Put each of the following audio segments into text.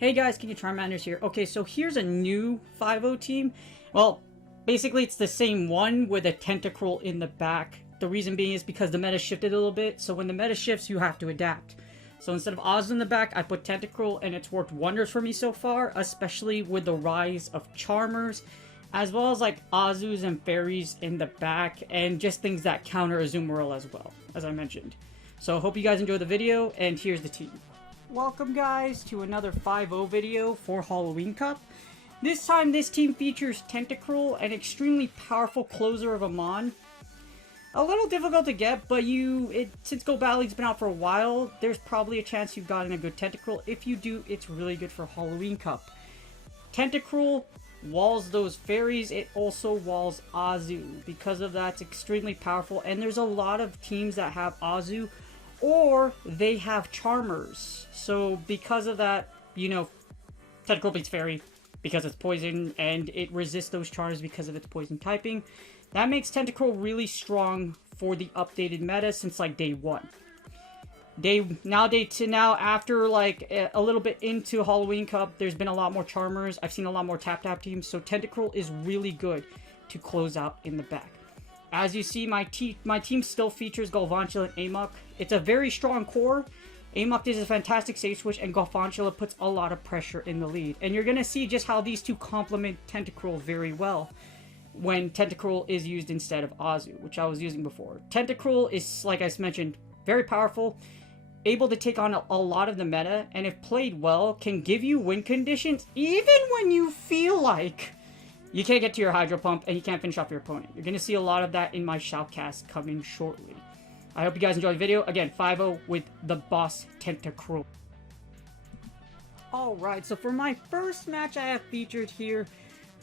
Hey guys, King of Charmanders here. Okay, so here's a new 5-0 team. Well, basically it's the same one with a Tentacruel in the back. The reason being is because the meta shifted a little bit, so when the meta shifts, you have to adapt. So instead of Oz in the back, I put Tentacruel, and it's worked wonders for me so far, especially with the rise of Charmers, as well as like Azus and Fairies in the back, and just things that counter Azumarill as well, as I mentioned. So hope you guys enjoy the video, and here's the team. Welcome guys to another 5-0 video for Halloween Cup. This time this team features Tentacruel, an extremely powerful closer of a Mon. A little difficult to get, but since Go Battle League's been out for a while, there's probably a chance you've gotten a good Tentacruel. If you do, it's really good for Halloween Cup. Tentacruel walls those fairies, it also walls Azu. Because of that, it's extremely powerful, and there's a lot of teams that have Azu, or they have Charmers. So because of that, you know, Tentacruel beats Fairy because it's poison, and it resists those Charmers because of its poison typing. That makes Tentacruel really strong for the updated meta since like day 1. Now after like a little bit into Halloween Cup, there's been a lot more Charmers. I've seen a lot more tap teams, so Tentacruel is really good to close out in the back. As you see, my team still features Galvantula and Amok. It's a very strong core. Amok is a fantastic save switch, and Galvantula puts a lot of pressure in the lead. And you're going to see just how these two complement Tentacruel very well when Tentacruel is used instead of Azu, which I was using before. Tentacruel is, like I mentioned, very powerful, able to take on a lot of the meta, and if played well, can give you win conditions even when you feel like you can't get to your Hydro Pump and you can't finish off your opponent. You're going to see a lot of that in my shoutcast coming shortly. I hope you guys enjoyed the video. Again, 5-0 with the boss Tentacruel. Alright, so for my first match I have featured here,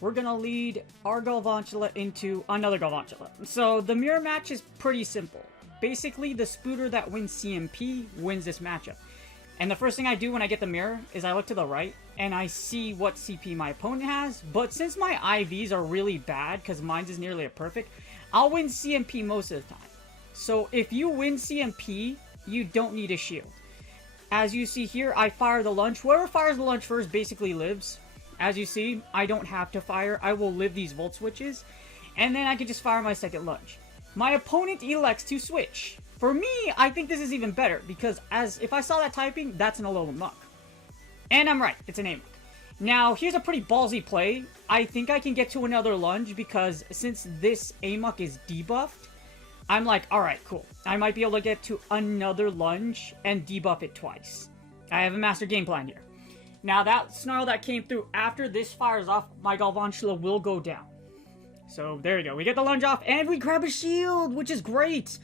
we're going to lead our Galvantula into another Galvantula. So the mirror match is pretty simple. Basically, the Spooter that wins CMP wins this matchup. And the first thing I do when I get the mirror is I look to the right and I see what CP my opponent has. But since my IVs are really bad, because mine's is nearly a perfect, I'll win CMP most of the time. So if you win CMP, you don't need a shield. As you see here, I fire the lunge. Whoever fires the lunge first basically lives. As you see, I don't have to fire. I will live these Volt Switches. And then I can just fire my second lunge. My opponent elects to switch. For me, I think this is even better, because if I saw that typing, that's an Alolan Muk. And I'm right, it's an Amok. Now, here's a pretty ballsy play. I think I can get to another lunge, because since this Amok is debuffed, I'm like, alright, cool. I might be able to get to another lunge and debuff it twice. I have a master game plan here. Now, that Snarl that came through after this fires off, my Galvantula will go down. So, there we go. We get the lunge off, and we grab a shield, which is great.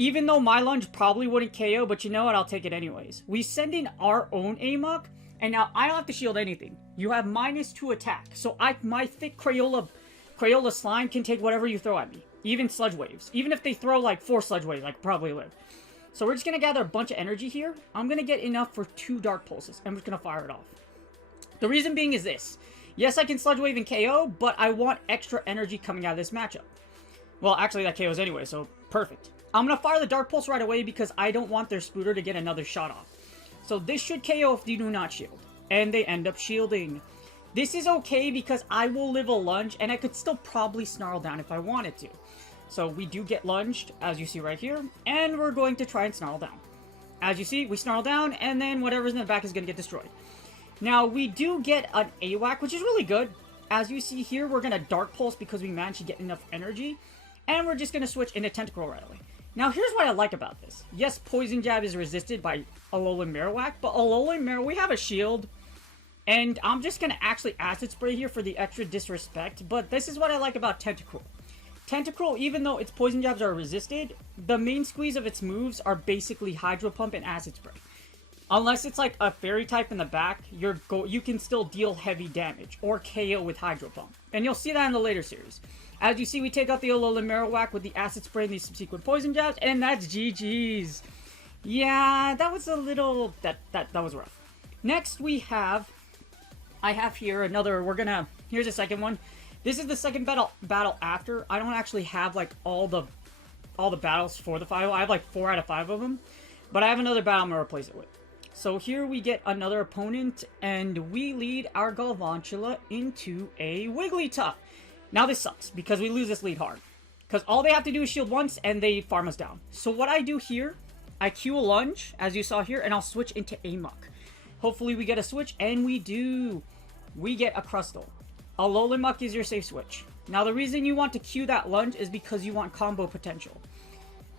Even though my lunge probably wouldn't KO, but you know what? I'll take it anyways. We send in our own Amok, and now I don't have to shield anything. You have -2 attack, so my thick Crayola slime can take whatever you throw at me. Even Sludge Waves. Even if they throw like 4 Sludge Waves, I could probably live. So we're just going to gather a bunch of energy here. I'm going to get enough for 2 Dark Pulses, and we're just going to fire it off. The reason being is this. Yes, I can Sludge Wave and KO, but I want extra energy coming out of this matchup. Well, actually that KOs anyway, so perfect. I'm going to fire the Dark Pulse right away because I don't want their Spooter to get another shot off. So this should KO if you do not shield. And they end up shielding. This is okay because I will live a lunge and I could still probably snarl down if I wanted to. So we do get lunged, as you see right here, and we're going to try and snarl down. As you see, we snarl down, and then whatever's in the back is going to get destroyed. Now, we do get an AWAC, which is really good. As you see here, we're going to Dark Pulse because we managed to get enough energy. And we're just going to switch into Tentacruel right away. Now, here's what I like about this. Yes, Poison Jab is resisted by Alolan Marowak, but Alolan Marowak, we have a shield. And I'm just going to actually Acid Spray here for the extra disrespect. But this is what I like about Tentacruel. Tentacruel, even though its poison jabs are resisted, the main squeeze of its moves are basically Hydro Pump and Acid Spray. Unless it's like a fairy type in the back, you can still deal heavy damage or KO with Hydro Pump. And you'll see that in the later series. As you see, we take out the Alolan Marowak with the Acid Spray and the subsequent poison jabs, and that's GG's. Yeah, that was a little... That was rough. Next, I have here another... Here's a second one. This is the second battle after. I don't actually have, like, all the battles for the final. I have, like, 4 out of 5 of them. But I have another battle I'm going to replace it with. So here we get another opponent, and we lead our Galvantula into a Wigglytuff. Now this sucks, because we lose this lead hard. Because all they have to do is shield once, and they farm us down. So what I do here, I cue a lunge, as you saw here, and I'll switch into a Muk. Hopefully we get a switch, and we do. We get a Crustle. Alolan Muk is your safe switch. Now the reason you want to cue that lunge is because you want combo potential.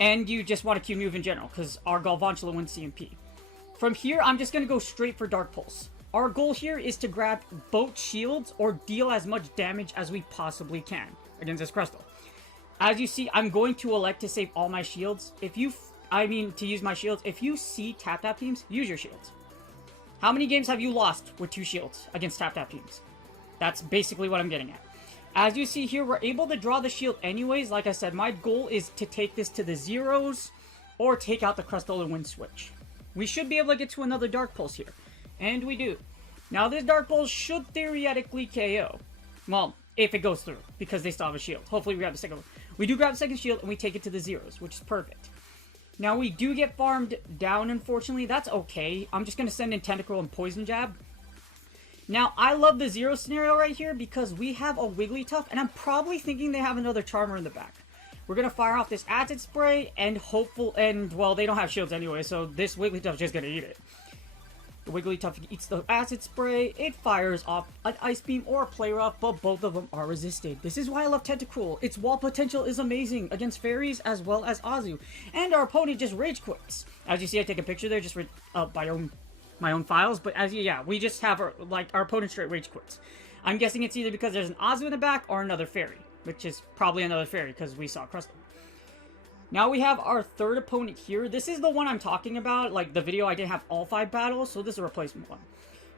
And you just want to cue move in general, because our Galvantula wins CMP. From here, I'm just going to go straight for Dark Pulse. Our goal here is to grab both shields or deal as much damage as we possibly can against this Crustle. As you see, I'm going to elect to save all my shields. To use my shields. If you see tap-tap teams, use your shields. How many games have you lost with 2 shields against tap-tap teams? That's basically what I'm getting at. As you see here, we're able to draw the shield anyways. Like I said, my goal is to take this to the zeros or take out the Crustle and win switch. We should be able to get to another Dark Pulse here. And we do. Now, this Dark Pulse should theoretically KO. Well, if it goes through, because they still have a shield. Hopefully we grab the second one. We do grab the second shield, and we take it to the zeros, which is perfect. Now, we do get farmed down, unfortunately. That's okay. I'm just going to send in Tentacruel and Poison Jab. Now, I love the zero scenario right here, because we have a Wigglytuff, and I'm probably thinking they have another Charmer in the back. We're going to fire off this Acid Spray, well, they don't have shields anyway, so this Wigglytuff's just going to eat it. The Wigglytuff eats the Acid Spray, it fires off an Ice Beam or a Play Rough, but both of them are resisted. This is why I love Tentacruel. Its wall potential is amazing against fairies as well as Azu. And our opponent just Rage Quits. As you see, I take a picture there just for my own files, but we just have our opponent straight Rage Quits. I'm guessing it's either because there's an Azu in the back or another fairy. Which is probably another fairy, because we saw Crustle. Now we have our third opponent here. This is the one I'm talking about. Like, the video, I didn't have all 5 battles, so this is a replacement one.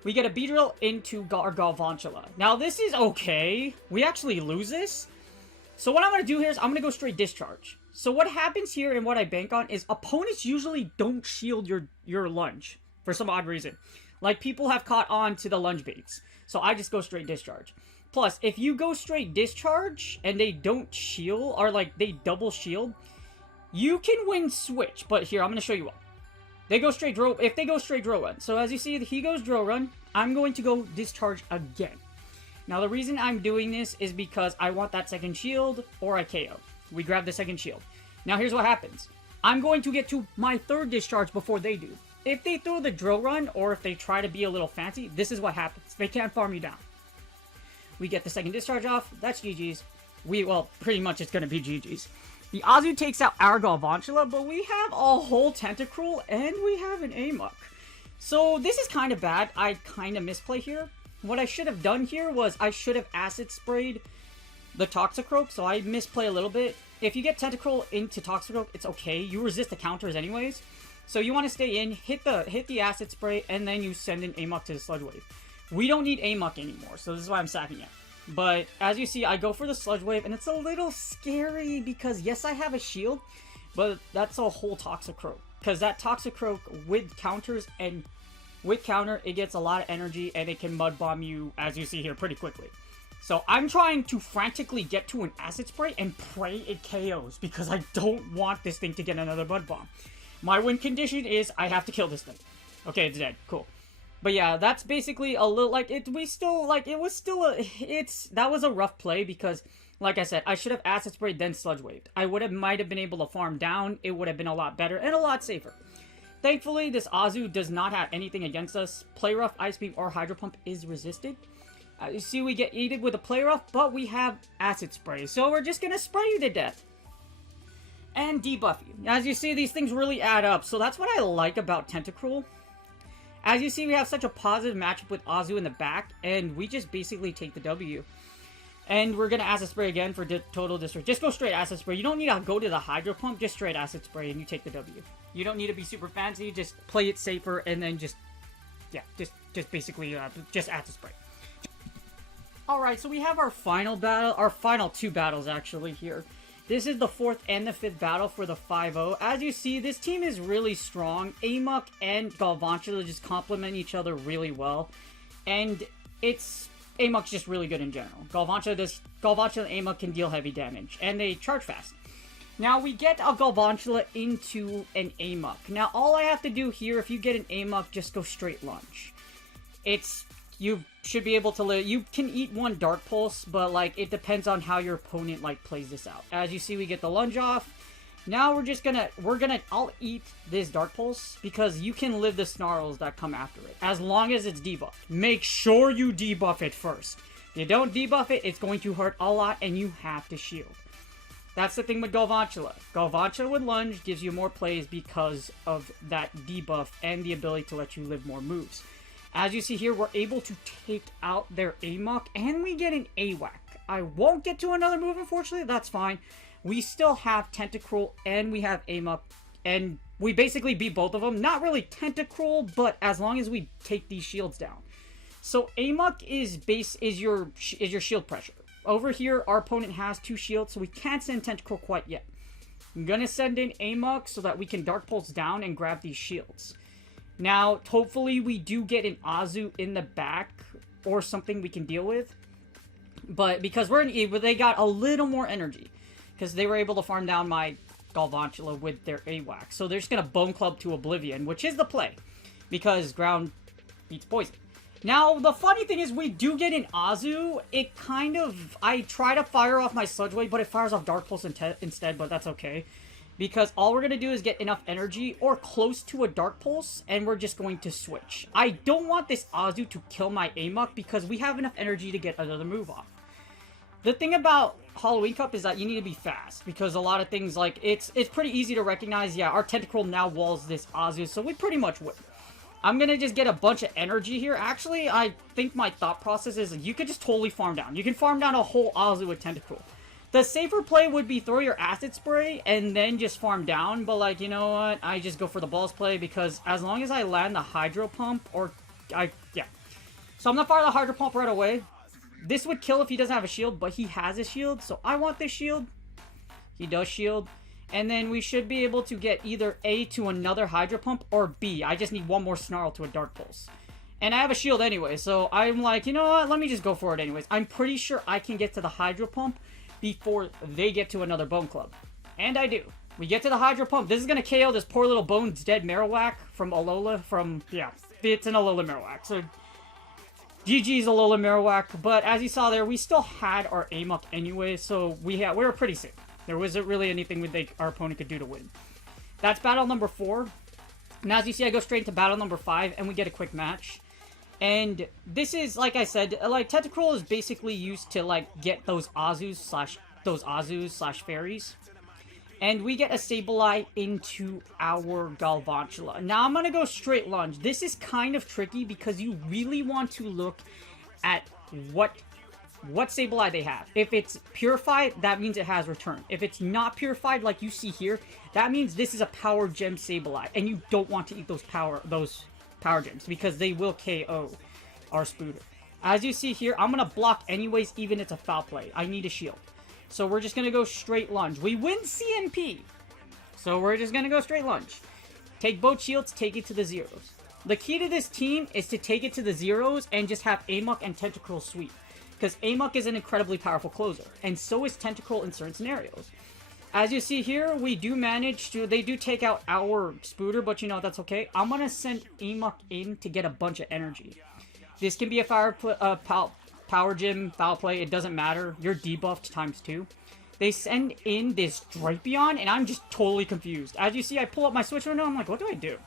We get a Beedrill into our Galvantula. Now, this is okay. We actually lose this. So what I'm going to do here is I'm going to go straight Discharge. So what happens here and what I bank on is opponents usually don't shield your lunge for some odd reason. Like, people have caught on to the lunge baits. So I just go straight Discharge. Plus, if you go straight Discharge and they don't shield, or like they double shield, you can win switch. But here, I'm going to show you what. They go straight Drill. If they go straight Drill Run. So as you see, he goes Drill Run. I'm going to go Discharge again. Now, the reason I'm doing this is because I want that second shield or I KO. We grab the second shield. Now, here's what happens. I'm going to get to my third Discharge before they do. If they throw the Drill Run or if they try to be a little fancy, this is what happens. They can't farm you down. We get the second Discharge off. That's GG's. Pretty much it's going to be GG's. The Azu takes out our Galvantula, but we have a whole Tentacruel, and we have an Amuk. So this is kind of bad. I kind of misplay here. What I should have done here was I should have Acid Sprayed the Toxicroak, so I misplay a little bit. If you get Tentacruel into Toxicroak, it's okay. You resist the counters anyways. So you want to stay in, hit the Acid Spray, and then you send in Amuk to the Sludge Wave. We don't need Amuk anymore, so this is why I'm sacking it. But, as you see, I go for the Sludge Wave, and it's a little scary because, yes, I have a shield, but that's a whole Toxicroak. Because that Toxicroak with counters, and with counter, it gets a lot of energy, and it can Mud Bomb you, as you see here, pretty quickly. So, I'm trying to frantically get to an Acid Spray and pray it KOs, because I don't want this thing to get another Mud Bomb. My win condition is I have to kill this thing. Okay, it's dead. Cool. But yeah, that's basically a little, that was a rough play because, like I said, I should have Acid Sprayed then Sludge Waved. Might have been able to farm down, it would have been a lot better and a lot safer. Thankfully, this Azu does not have anything against us. Play Rough, Ice Beam, or Hydro Pump is resisted. You see, we get aided with a Play Rough, but we have Acid Spray, so we're just gonna spray you to death. And debuff you. As you see, these things really add up, so that's what I like about Tentacruel. As you see, we have such a positive matchup with Azu in the back, and we just basically take the W. And we're going to Acid Spray again for total destroy. Just go straight Acid Spray. You don't need to go to the Hydro Pump. Just straight Acid Spray and you take the W. You don't need to be super fancy. Just play it safer and then just... Yeah, just basically just Acid Spray. Alright, so we have our final battle. Our final 2 battles actually here. This is the 4th and the 5th battle for the 5-0. As you see, this team is really strong. Amok and Galvantula just complement each other really well. And Amok's just really good in general. Galvantula and Amok can deal heavy damage. And they charge fast. Now, we get a Galvantula into an Amok. Now, all I have to do here, if you get an Amok, just go straight lunge. You should be able to live. You can eat 1 Dark Pulse, but, like, it depends on how your opponent, like, plays this out. As you see, we get the lunge off. Now, I'll eat this Dark Pulse, because you can live the Snarls that come after it, as long as it's debuffed. Make sure you debuff it first. If you don't debuff it, it's going to hurt a lot, and you have to shield. That's the thing with Galvantula. Galvantula with lunge gives you more plays because of that debuff and the ability to let you live more moves. As you see here, we're able to take out their Amok, and we get an AWAC. I won't get to another move, unfortunately. That's fine. We still have Tentacruel, and we have Amok, and we basically beat both of them. Not really Tentacruel, but as long as we take these shields down. So Amok is your shield pressure. Over here, our opponent has 2 shields, so we can't send Tentacruel quite yet. I'm gonna send in Amok so that we can Dark Pulse down and grab these shields. Now, hopefully we do get an Azu in the back or something we can deal with. But because we're in E, they got a little more energy. Because they were able to farm down my Galvantula with their AWAC. So they're just going to Bone Club to Oblivion, which is the play. Because ground beats poison. Now, the funny thing is we do get an Azu. It kind of... I try to fire off my Sludge Wave, but it fires off Dark Pulse instead, but that's okay. Because all we're going to do is get enough energy or close to a Dark Pulse, and we're just going to switch. I don't want this Azu to kill my Amok because we have enough energy to get another move off. The thing about Halloween Cup is that you need to be fast, because a lot of things, like, it's pretty easy to recognize, yeah, our Tentacruel now walls this Azu, so we pretty much win. I'm going to just get a bunch of energy here. Actually, I think my thought process is you could just totally farm down. You can farm down a whole Azu with Tentacruel. The safer play would be throw your Acid Spray and then just farm down. But, like, you know what? I just go for the balls play because as long as I land the Hydro Pump yeah. So I'm going to fire the Hydro Pump right away. This would kill if he doesn't have a shield, but he has a shield. So I want this shield. He does shield. And then we should be able to get either A to another Hydro Pump or B. I just need 1 more Snarl to a Dark Pulse. And I have a shield anyway. So I'm like, you know what? Let me just go for it anyways. I'm pretty sure I can get to the Hydro Pump before they get to another Bone Club. And I do. We get to the Hydro Pump. This is going to KO this poor little Bones Dead Marowak from Alola. Yeah, it's an Alola Marowak. So, GG's Alola Marowak. But as you saw there, we still had our Amok anyway. So, we were pretty safe. There wasn't really anything our opponent could do to win. That's battle number 4. And as you see, I go straight into battle number 5. And we get a quick match. And this is, like I said, like, Tentacruel is basically used to, like, get those Azus slash fairies. And we get a Sableye into our Galvantula. Now, I'm going to go straight lunge. This is kind of tricky because you really want to look at what Sableye they have. If it's purified, that means it has return. If it's not purified, like you see here, that means this is a Power Gem Sableye. And you don't want to eat those Power Gems because they will KO our Spooter. As you see here, I'm going to block anyways, even if it's a foul play. I need a shield. So we're just going to go straight lunge. We win CMP. So we're just going to go straight lunge. Take both shields, take it to the zeros. The key to this team is to take it to the zeros and just have Amok and Tentacruel sweep. Because Amok is an incredibly powerful closer. And so is Tentacruel in certain scenarios. As you see here, we do manage to... They do take out our Spooter, but you know, that's okay. I'm going to send Amok in to get a bunch of energy. This can be a Power Gem, foul play. It doesn't matter. You're debuffed ×2. They send in this Drapion, and I'm just totally confused. As you see, I pull up my Switch window. I'm like, what do I do?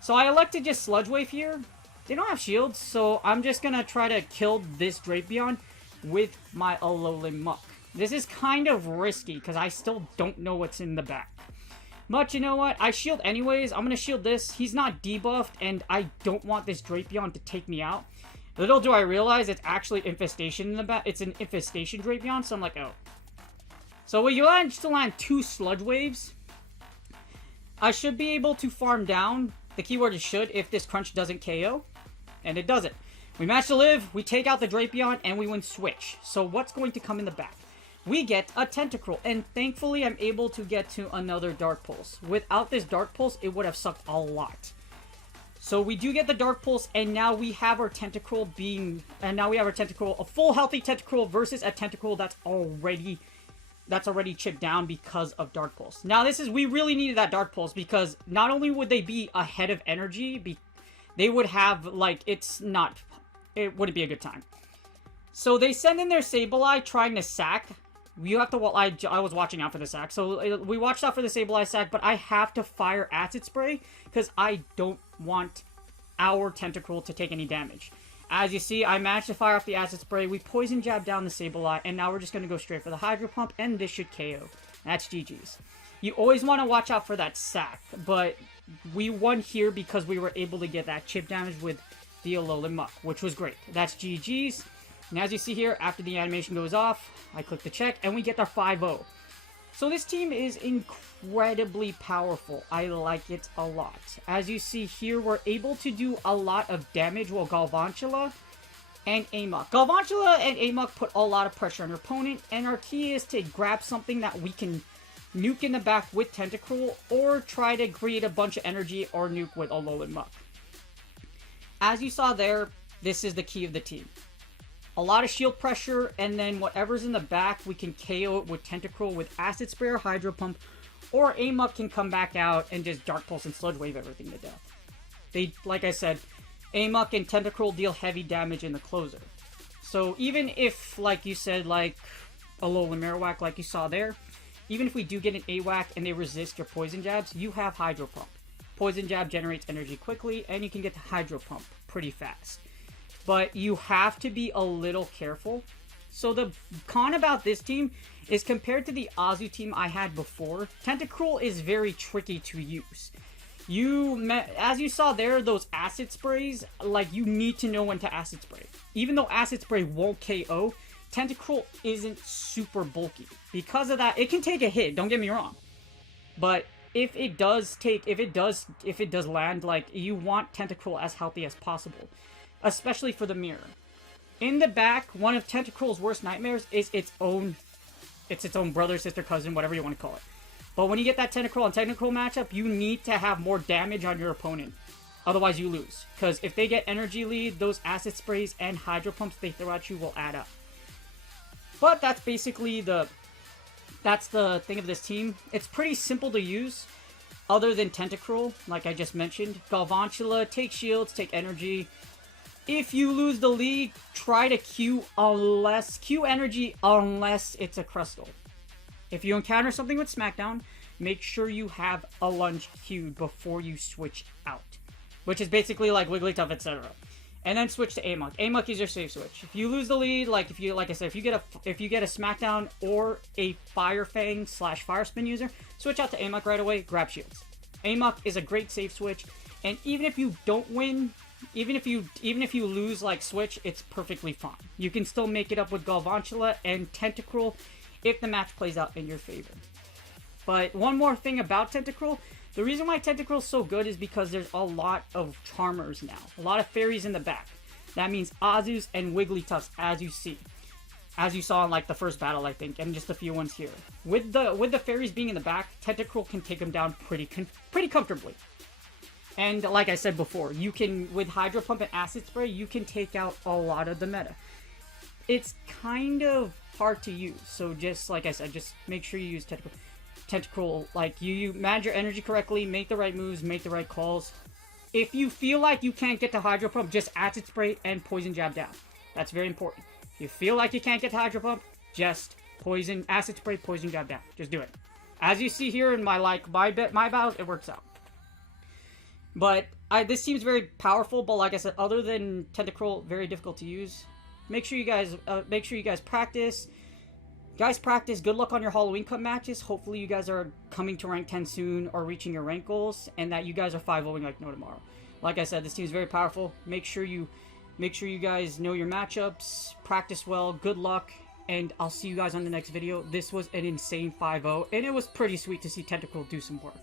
So I elect to just Sludge Wave here. They don't have shields, so I'm just going to try to kill this Drapion with my Alolan Muk. This is kind of risky, because I still don't know what's in the back. But you know what? I shield anyways. I'm going to shield this. He's not debuffed, and I don't want this Drapion to take me out. Little do I realize it's actually Infestation in the back. It's an Infestation Drapion, so I'm like, oh. So when you manage to land 2 Sludge Waves, I should be able to farm down, the keyword is should, if this Crunch doesn't KO. And it doesn't. We manage to live, we take out the Drapion, and we win Switch. So what's going to come in the back? We get a Tentacruel, and thankfully I'm able to get to another Dark Pulse. Without this Dark Pulse, it would have sucked a lot. So we do get the Dark Pulse, and now we have our Tentacruel being... And now we have our Tentacruel, a full healthy Tentacruel versus a Tentacruel that's already chipped down because of Dark Pulse. Now we really needed that Dark Pulse because not only would they be ahead of energy, they would have, like, it wouldn't be a good time. So they send in their Sableye trying to sack. You have to, I was watching out for the sack. So we watched out for the Sableye sack, but I have to fire Acid Spray because I don't want our Tentacruel to take any damage. As you see, I managed to fire off the Acid Spray. We Poison Jab down the Sableye, and now we're just going to go straight for the Hydro Pump, and this should KO. That's GG's. You always want to watch out for that sack, but we won here because we were able to get that chip damage with the Alolan Muk, which was great. That's GG's. And as you see here, after the animation goes off, I click the check, and we get our 5-0. So this team is incredibly powerful. I like it a lot. As you see here, we're able to do a lot of damage while Galvantula and Amok. Galvantula and Amok put a lot of pressure on your opponent, and our key is to grab something that we can nuke in the back with Tentacruel, or try to create a bunch of energy or nuke with Alolan Muk. As you saw there, this is the key of the team. A lot of shield pressure, and then whatever's in the back, we can KO it with Tentacruel with Acid Spray or Hydro Pump, or Amok can come back out and just Dark Pulse and Sludge Wave everything to death. Like I said, Amok and Tentacruel deal heavy damage in the closer. So even if, like you said, like Alolan Marowak, like you saw there, even if we do get an AWAC and they resist your Poison Jabs, you have Hydro Pump. Poison Jab generates energy quickly, and you can get the Hydro Pump pretty fast. But you have to be a little careful. So the con about this team is compared to the Azu team I had before, Tentacruel is very tricky to use. As you saw there, those Acid Sprays, like, you need to know when to Acid Spray. Even though Acid Spray won't KO, Tentacruel isn't super bulky. Because of that, it can take a hit, don't get me wrong. But if it does land, like, you want Tentacruel as healthy as possible. Especially for the mirror. In the back, one of Tentacruel's worst nightmares is its own brother, sister, cousin, whatever you want to call it. But when you get that Tentacruel and Tentacruel matchup, you need to have more damage on your opponent. Otherwise, you lose. Because if they get energy lead, those Acid Sprays and Hydro Pumps they throw at you will add up. But that's basically the thing of this team. It's pretty simple to use. Other than Tentacruel, like I just mentioned. Galvantula, take shields, take energy. If you lose the lead, try to Q energy unless it's a Crustle. If you encounter something with Smackdown, make sure you have a lunge queued before you switch out. Which is basically like Wigglytuff, etc. And then switch to Amok. Amok is your safe switch. If you lose the lead, like I said, if you get a Smackdown or a Fire Fang / Fire Spin user, switch out to Amok right away, grab shields. Amok is a great safe switch, and even if you don't win, even if you lose like Switch, it's perfectly fine. You can still make it up with Galvantula and Tentacruel if the match plays out in your favor. But one more thing about Tentacruel, the reason why Tentacruel is so good is because there's a lot of Charmers now. A lot of fairies in the back. That means Azus and Wigglytuffs, as you see. As you saw in like the first battle, I think, and just a few ones here. With the fairies being in the back, Tentacruel can take them down pretty comfortably. And like I said before, you can, with Hydro Pump and Acid Spray, you can take out a lot of the meta. It's kind of hard to use, so just like I said, just make sure you use Tentacruel. Like, you manage your energy correctly, make the right moves, make the right calls. If you feel like you can't get to Hydro Pump, just Acid Spray and Poison Jab down. That's very important. If you feel like you can't get to Hydro Pump, just Acid Spray, Poison Jab down. Just do it. As you see here in my battles, it works out. But this team's very powerful, but like I said, other than Tentacruel, very difficult to use. Make sure you guys practice. Guys, practice. Good luck on your Halloween Cup matches. Hopefully you guys are coming to rank 10 soon or reaching your rank goals, and that you guys are 5-0ing like no tomorrow. Like I said, this team is very powerful. Make sure you Make sure you guys know your matchups, practice well, good luck, and I'll see you guys on the next video. This was an insane 5-0, and it was pretty sweet to see Tentacruel do some work.